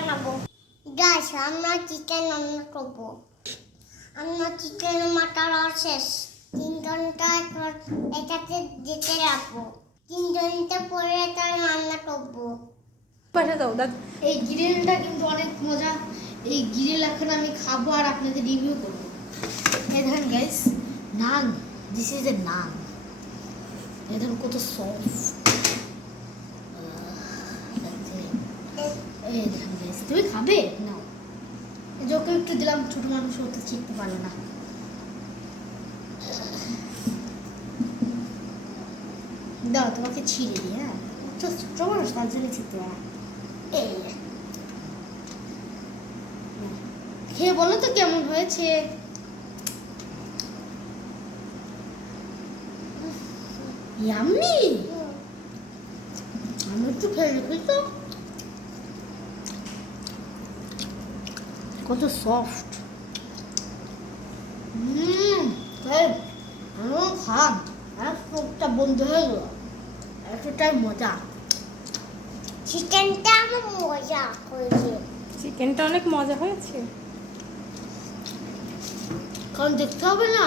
বানাবো। গাইস আমরা চিকেন রান্না করবো। আমরা চিকেন মাটার শেষ 3 ঘন্টা পর এটাকে যেতে রাখবো। 3 ঘন্টা পরে এটা রান্না করবো। পাঠা দাও দাদা। এই গ্রিলটা কিন্তু অনেক মজা। এই গ্রিল এখন আমি খাবো আর আপনাদের রিভিউ করবো। এই দেখেন guys, naan, this is a naan. এই দেখেন কত সফট। এই দেখেন গাইস, তুমি খাবে? নাও, এই যে ওকে একটু দিলাম, ছোট মানুষ ও তো চিনতে পারলো না। দাও তোমাকে ছিঁড়ে দিই। হ্যাঁ, ছোট মানুষ তার জন্য চিনতে পারে না। এই খেয়ে বলো তো কেমন হয়েছে। ইয়াম্মি, আমি একটু খেয়ে দেখি তো। কত সফট। খান আর চোখটা বন্ধ হয়ে গেল, এতটাই মজা। চিকেনটা আমার মজা হয়েছে। চিকেনটা অনেক মজা হয়েছে। কারণ দেখতে হবে না